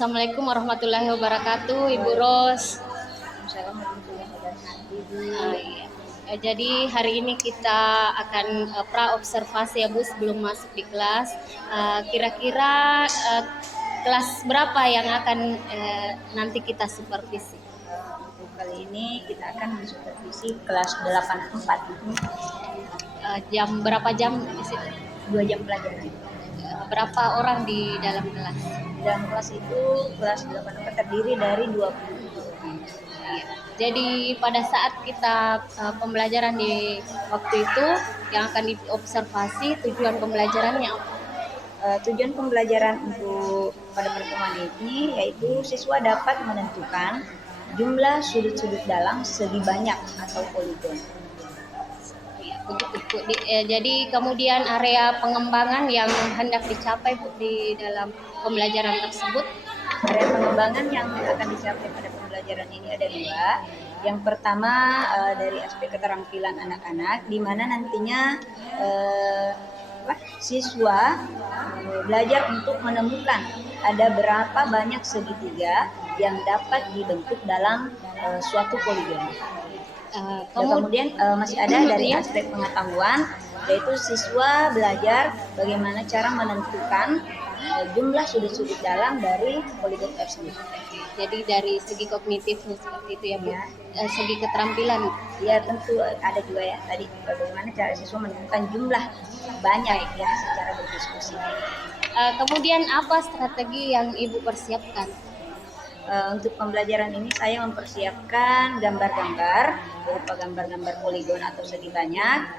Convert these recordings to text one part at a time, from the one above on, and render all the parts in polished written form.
Assalamualaikum warahmatullahi wabarakatuh, Ibu Ros. Iya. Jadi hari ini kita akan pra-observasi ya Bu sebelum masuk di kelas. Kira-kira kelas berapa yang akan nanti kita supervisi? Untuk kali ini kita akan mensupervisi kelas 84. Jam berapa jam di situ? 2 jam pelajaran. Berapa orang di dalam kelas? Dalam kelas itu kelas 84 terdiri dari 20. Iya. Jadi pada saat kita pembelajaran di waktu itu yang akan diobservasi, tujuan pembelajarannya apa? Tujuan pembelajaran untuk pada pertemuan ini yaitu siswa dapat menentukan jumlah sudut-sudut dalam segi banyak atau poligon. Jadi kemudian area pengembangan yang hendak dicapai di dalam pembelajaran tersebut. Area pengembangan yang akan dicapai pada pembelajaran ini ada 2. Yang pertama dari aspek keterampilan anak-anak, di mana nantinya siswa belajar untuk menemukan ada berapa banyak segitiga yang dapat dibentuk dalam suatu poligon. Kemudian masih ada dari aspek pengetahuan, yaitu siswa belajar bagaimana cara menentukan jumlah sudut-sudut dalam dari poligon tersebut. Jadi dari segi kognitifnya seperti itu ya Bu. Segi keterampilan. Ya tentu ada juga ya tadi bagaimana cara siswa menemukan jumlah banyak ya secara berdiskusi. Kemudian apa strategi yang Ibu persiapkan? Untuk pembelajaran ini saya mempersiapkan gambar-gambar berupa gambar-gambar poligon atau segi banyak,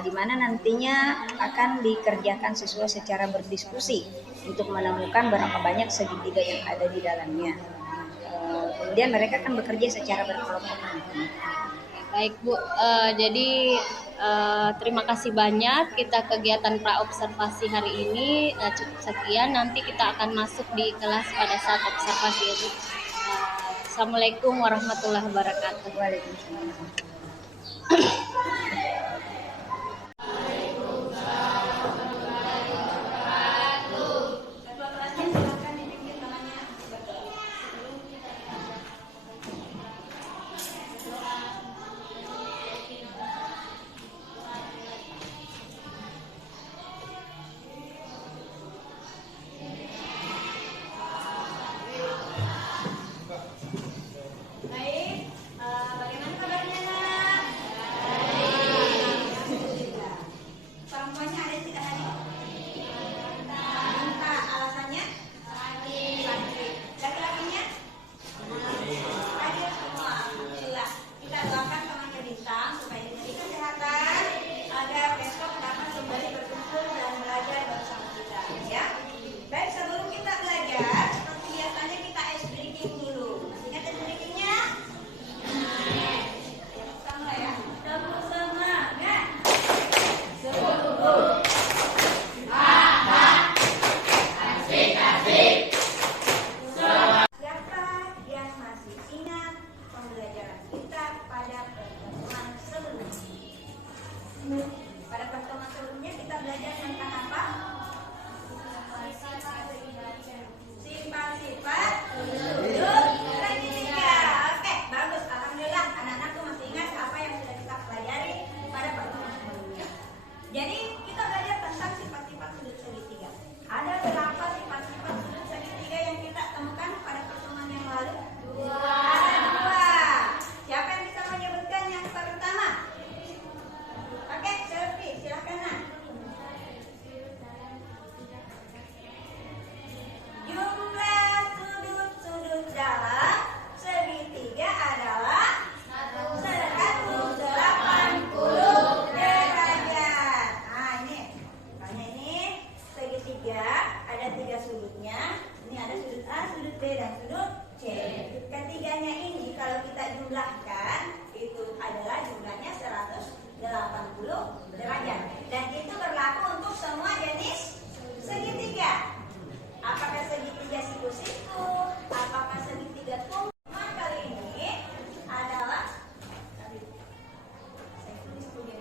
di mana nantinya akan dikerjakan siswa secara berdiskusi untuk menemukan berapa banyak segitiga yang ada di dalamnya. Kemudian mereka akan bekerja secara berkelompok. Baik Bu, jadi terima kasih banyak. Kita kegiatan pra-observasi hari ini cukup sekian. Nanti kita akan masuk di kelas pada saat observasi ya Bu. Assalamualaikum warahmatullahi wabarakatuh. Waalaikumsalam. segitiga ada 3 sudutnya. Ini ada sudut A, sudut B, dan sudut C. Ketiganya ini kalau kita jumlahkan itu adalah jumlahnya 180 derajat. Dan itu berlaku untuk semua jenis segitiga. Apakah segitiga siku-siku, apakah segitiga kung. Kali ini adalah saya tulis dulu ya.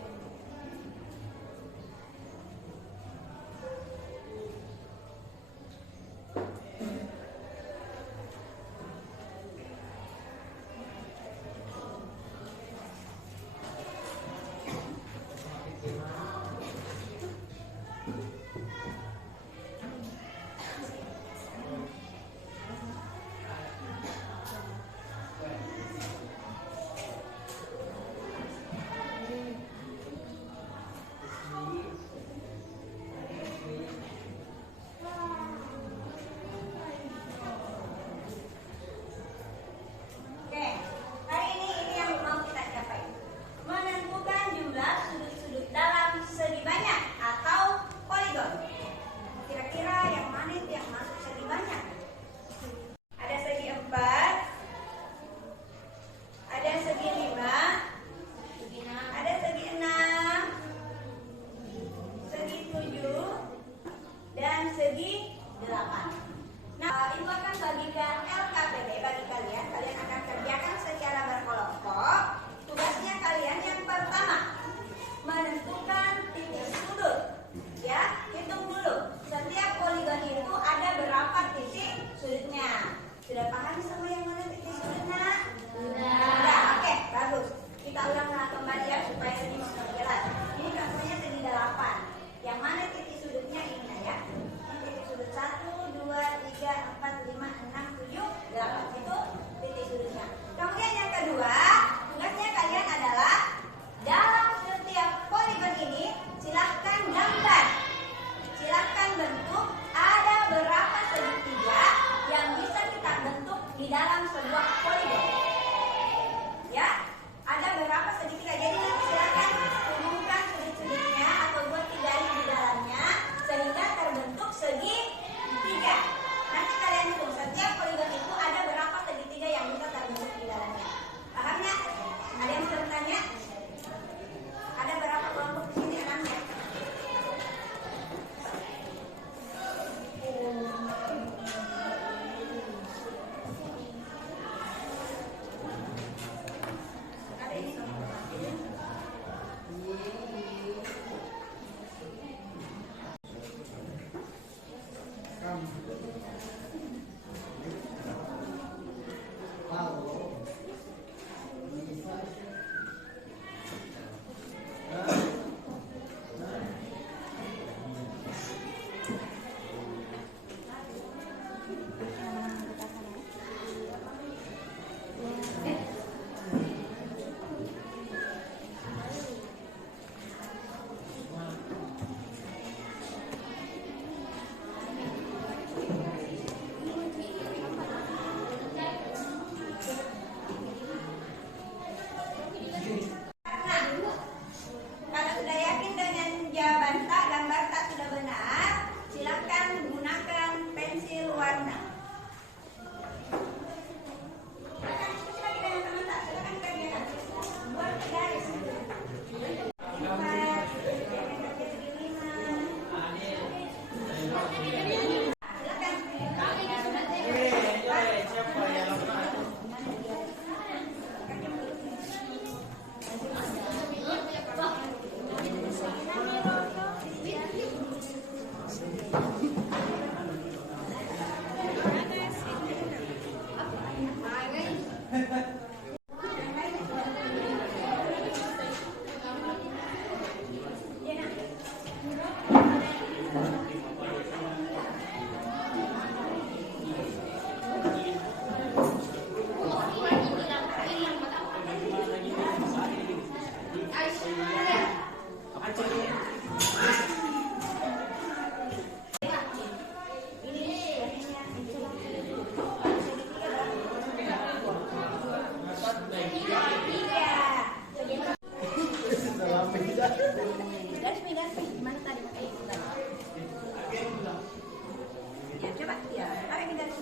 Coba, ya, tarik di garis.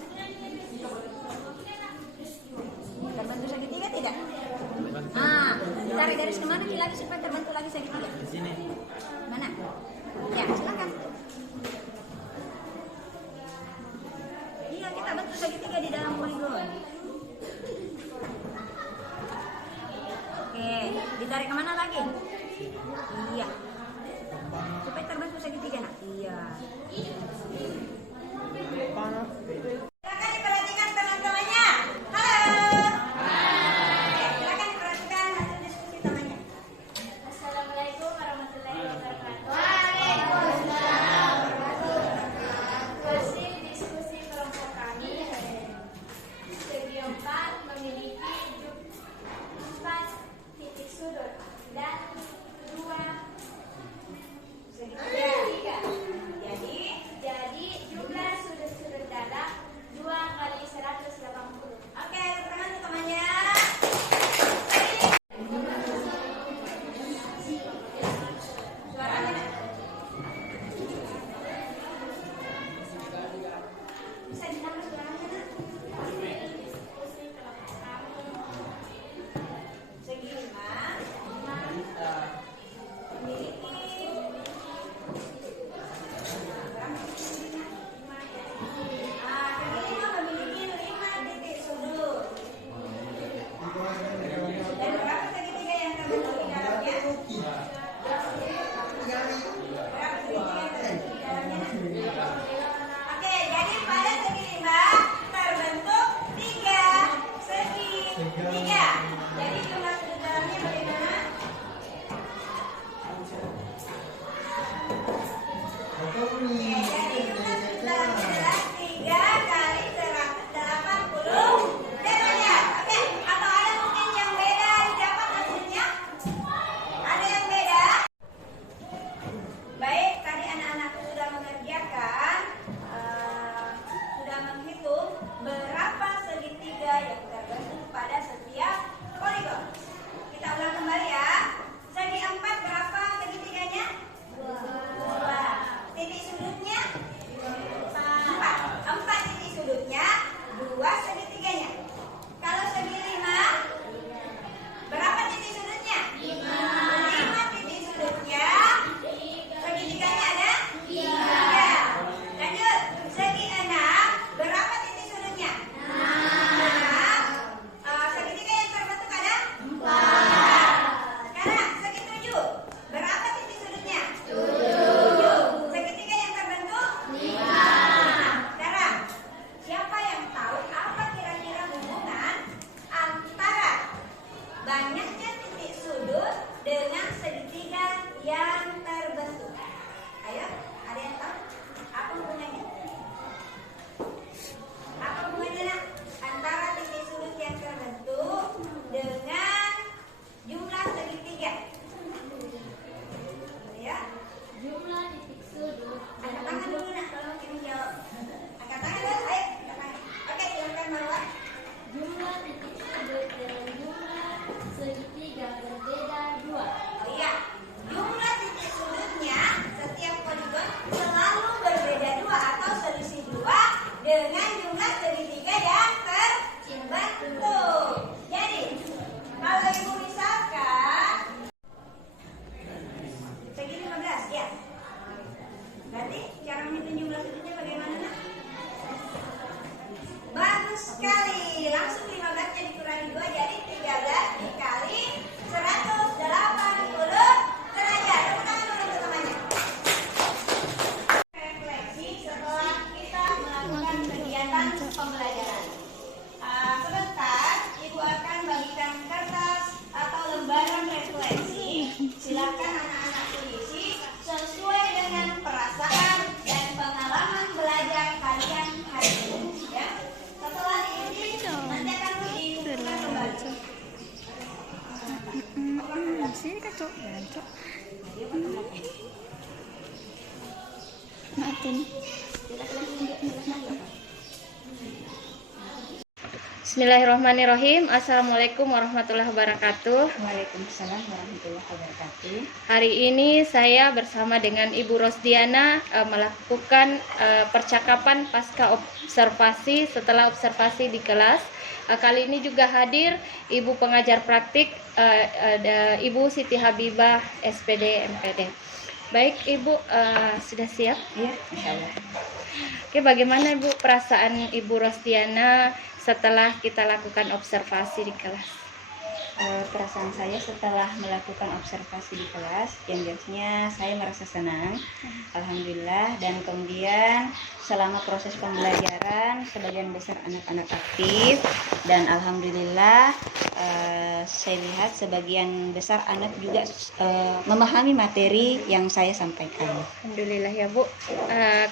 Terbentuk segitiga tidak? Ah, tarik garis kemana lagi supaya terbentuk lagi segitiga? Di sini. Mana? Ya, silakan. Iya, kita bentuk segitiga di dalam poligon. Oke, ditarik kemana lagi? Iya. Supaya terbentuk segitiga, nak. Iya. Silakan diperhatikan teman-temannya. Halo. Hai. Silakan diperhatikan hasil diskusi temannya. Assalamualaikum warahmatullahi wabarakatuh. Waalaikumsalam. Hasil diskusi kelompok kami, segi 4 memiliki 4 titik sudut dan 2 segitiga. Jadi jumlah sudut-sudut dalam 2 kali 180. Oke, tepuk tangan untuk temannya. Suaranya, nak. Bisa ditambah suaranya, nak. Diskusi kelompok kami Segi 5 memiliki segi 5 memiliki 5 titik sudut. Dan berapa segitiga yang terbentuk di dalamnya? Berapa segitiga yang terbentuk di dalamnya? Oke, jadi pada segi 5 terbentuk 3 segitiga. Jadi jumlah sudut dalamnya bagaimana? Oke, jadi jumlah sudut dalamnya adalah 3 kali 180 derajat. Oke, atau ada mungkin yang beda didapat hasilnya? Ada yang beda? Baik, tadi anak-anak sudah mengerjakan, sudah menghitung berapa segitiga yang terbentuk pada setiap poligon. Kita ulang kembali ya. Segi 4 berapa segitiganya? 2. Titik sudutnya? 4. 4 titik sudutnya, 2 segitiganya. Kalau segi 5 berapa titik sudutnya? 5 titik sudutnya. Segitiganya ada? 3. Lanjut, segi 6 berapa titik sudutnya? 6. Segitiga yang terbentuk ada? 4. Sekarang segi 7 berapa titik sudutnya? 7. Segitiga yang terbentuk? 5. Sekarang siapa yang tahu apa kira-kira hubungan antara banyaknya titik sudut dengan segitiga yang terbentuk? Ayo, ada yang tahu? Apa hubungannya? Apa hubungannya, nak? Antara titik sudut yang terbentuk dengan jumlah segitiga. Ya, jumlah titik sudut angkat tangan dulu, nak, kalau ingin menjawab. Angkat tangan dulu, ayo. Angkat tangan. Oke, silakan Marwah. jumlah titik sudut dengan jumlah segitiga berbeda 2. Oh iya, jumlah titik sudutnya setiap poligon selalu berbeda 2 atau selisih 2 dengan jumlah segitiga yang terbentuk. Jadi, kalau ibu misalkan segi 15, ya. Berarti cara menghitung jumlah sudutnya bagaimana, nak? Bagus sekali. Langsung 15-nya dikurangi 2 jadi 13 dikali 180 derajat. Tepuk tangan dulu untuk temannya. Refleksi setelah kita melakukan kegiatan pembelajaran. Sebentar, Ibu akan bagikan kertas atau lembaran refleksi. Silakan anak-anak tulis sesuai dengan perasaan dan pengalaman belajar kalian hari ini. Ya. Setelah diuji, nanti akan diujikan kembali. Sini kan cok, jangan cok. Maafin. Bismillahirrahmanirrahim. Assalamualaikum warahmatullahi wabarakatuh. Waalaikumsalam warahmatullahi wabarakatuh. Hari ini saya bersama dengan Ibu Rosdiana melakukan percakapan pasca observasi setelah observasi di kelas. Kali ini juga hadir Ibu pengajar praktik ada Ibu Siti Habibah SPD MPD. Baik Ibu, sudah siap? Iya, insyaallah. Oke, bagaimana Ibu perasaan Ibu Rosdiana setelah kita lakukan observasi di kelas? Perasaan saya setelah melakukan observasi di kelas, yang jelasnya saya merasa senang, alhamdulillah. Dan kemudian selama proses pembelajaran sebagian besar anak-anak aktif, dan alhamdulillah saya lihat sebagian besar anak juga memahami materi yang saya sampaikan. Alhamdulillah ya Bu.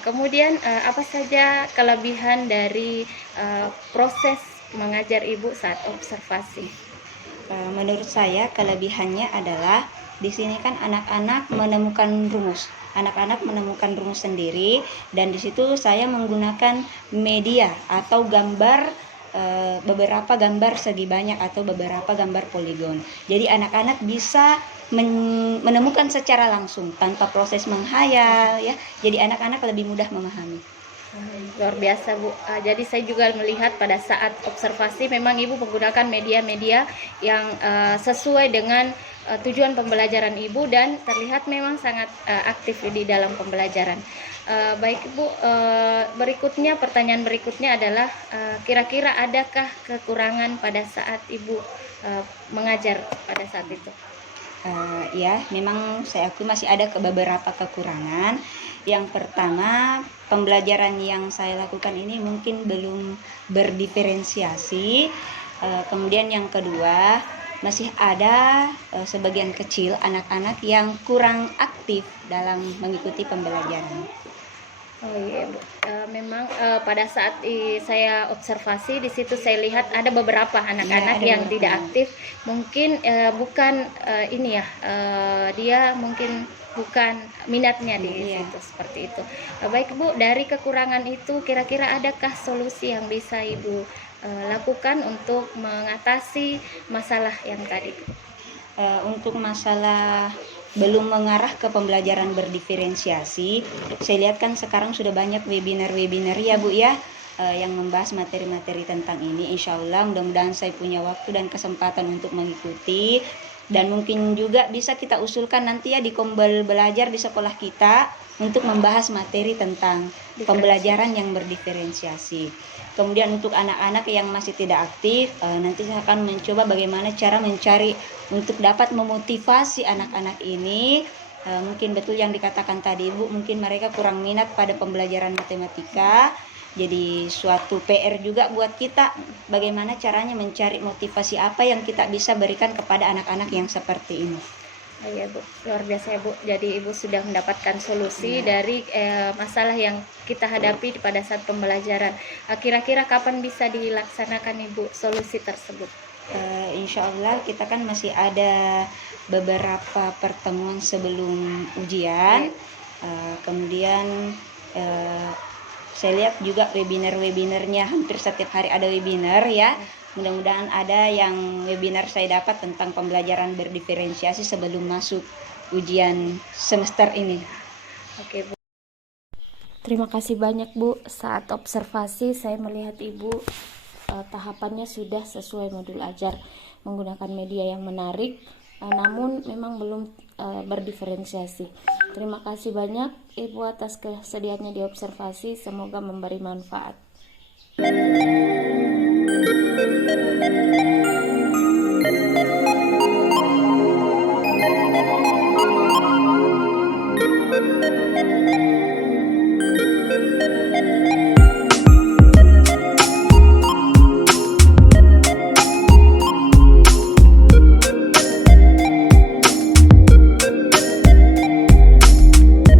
Kemudian apa saja kelebihan dari proses mengajar Ibu saat observasi? Menurut saya kelebihannya adalah di sini kan anak-anak menemukan rumus. Anak-anak menemukan rumus sendiri, dan di situ saya menggunakan media atau gambar, beberapa gambar segi banyak atau beberapa gambar poligon. Jadi anak-anak bisa menemukan secara langsung tanpa proses menghayal ya. Jadi anak-anak lebih mudah memahami. Luar biasa Bu. Jadi saya juga melihat pada saat observasi memang Ibu menggunakan media-media yang sesuai dengan tujuan pembelajaran Ibu, dan terlihat memang sangat aktif di dalam pembelajaran. Baik Ibu, pertanyaan berikutnya adalah kira-kira adakah kekurangan pada saat Ibu mengajar pada saat itu? Ya, memang saya akui masih ada beberapa kekurangan. Yang pertama, pembelajaran yang saya lakukan ini mungkin belum berdiferensiasi. Kemudian yang kedua, masih ada sebagian kecil anak-anak yang kurang aktif dalam mengikuti pembelajaran. Oh iya Bu, memang pada saat saya observasi di situ saya lihat ada beberapa anak-anak yang tidak aktif. Mungkin bukan ini ya, dia mungkin bukan minatnya di situ seperti itu. Baik Bu, dari kekurangan itu kira-kira adakah solusi yang bisa Ibu lakukan untuk mengatasi masalah yang tadi? Untuk masalah belum mengarah ke pembelajaran berdiferensiasi, saya lihat kan sekarang sudah banyak webinar-webinar ya Bu ya, yang membahas materi-materi tentang ini. Insya Allah mudah-mudahan saya punya waktu dan kesempatan untuk mengikuti, dan mungkin juga bisa kita usulkan nanti ya di Kombel Belajar di sekolah kita untuk membahas materi tentang pembelajaran yang berdiferensiasi. Kemudian untuk anak-anak yang masih tidak aktif, nanti saya akan mencoba bagaimana cara mencari untuk dapat memotivasi anak-anak ini. Mungkin betul yang dikatakan tadi Ibu, mungkin mereka kurang minat pada pembelajaran matematika. Jadi suatu PR juga buat kita, bagaimana caranya mencari motivasi apa yang kita bisa berikan kepada anak-anak yang seperti ini. Iya Bu, luar biasa ya Bu. Jadi Ibu sudah mendapatkan solusi dari masalah yang kita hadapi pada saat pembelajaran. Kira-kira kapan bisa dilaksanakan Ibu solusi tersebut? Insya Allah kita kan masih ada beberapa pertemuan sebelum ujian. Kemudian saya lihat juga webinar-webinarnya hampir setiap hari ada webinar ya. Mudah-mudahan ada yang webinar saya dapat tentang pembelajaran berdiferensiasi sebelum masuk ujian semester ini. Oke Bu. Terima kasih banyak Bu. Saat observasi saya melihat Ibu tahapannya sudah sesuai modul ajar, menggunakan media yang menarik, namun memang belum berdiferensiasi. Terima kasih banyak Ibu atas kesediaannya di observasi, semoga memberi manfaat.